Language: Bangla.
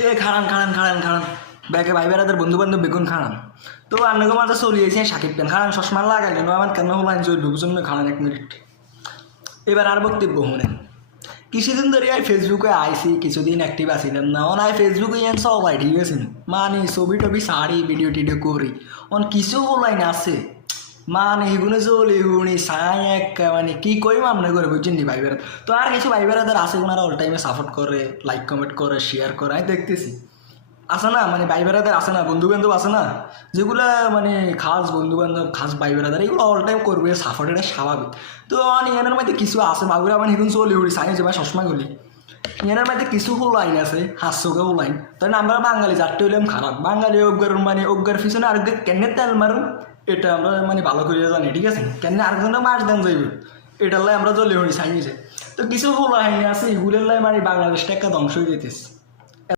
এ খাড়ান খাড়ান খাড়ান খাড়ান ব্যাগে ভাই বেড়াদের বন্ধু বান্ধব বেগুন খাড়ান তো আপনাকে মাঝে চলিয়েছে শাকিব খান খাড়ান চশমা লাগাইলেন আমার কেন হলাইন চলবে বুঝুন না খাড়ান 1 মিনিট এবার আর বক্তব্য শুনেন কিছুদিন ধরে আই ফেসবুকে আইসি কিছুদিন অ্যাক্টিভ আসিলেন না অন আই ফেসবুকে এন সবাই ঠিক আছে মানে ছবি টবি সারি ভিডিও টিডিও করি অন কিছু হলাইন আছে মানে এগুলো চলে এগুনি সাই এক মানে কী কইম আপনার করে বুঝছেন নি ভাই বেড়াতে তো আর কিছু ভাই বেড়াদের আছে ওনারা অল টাইমে সাপোর্ট করে লাইক কমেন্ট করে শেয়ার করে আমি দেখতেছি আছে না মানে ভাই বেড়াদের আছে না বন্ধু বান্ধব আছে না যেগুলো মানে খাস বন্ধু বান্ধব খাস ভাই বেড়াদের এগুলো অল টাইম করবে সাপোর্ট এটা স্বাভাবিক তো এনের মধ্যে কিছু আছে মাগুরা মানে এখন চলে উড়ি সাইন্স ভাই সবসময় গলি এনের মধ্যে কিছু লাইন আছে হাস্যকে লাইন তাই না আমরা বাঙালি যারটি হইলাম খারাপ বাঙালি অজ্ঞার মানে অজ্ঞার পিছনে আর কেন তেল মারুন এটা আমরা মানে ভালো করে জানি ঠিক আছে কেন আরেকজনটা মাছ দেন যাইব এটার লাই আমরা চলে উড়ি সাইন্সে তো কিছু লাইন আছে এগুলোর লাই মানে বাংলাদেশটা একটা ধ্বংস হয়ে যেতেছে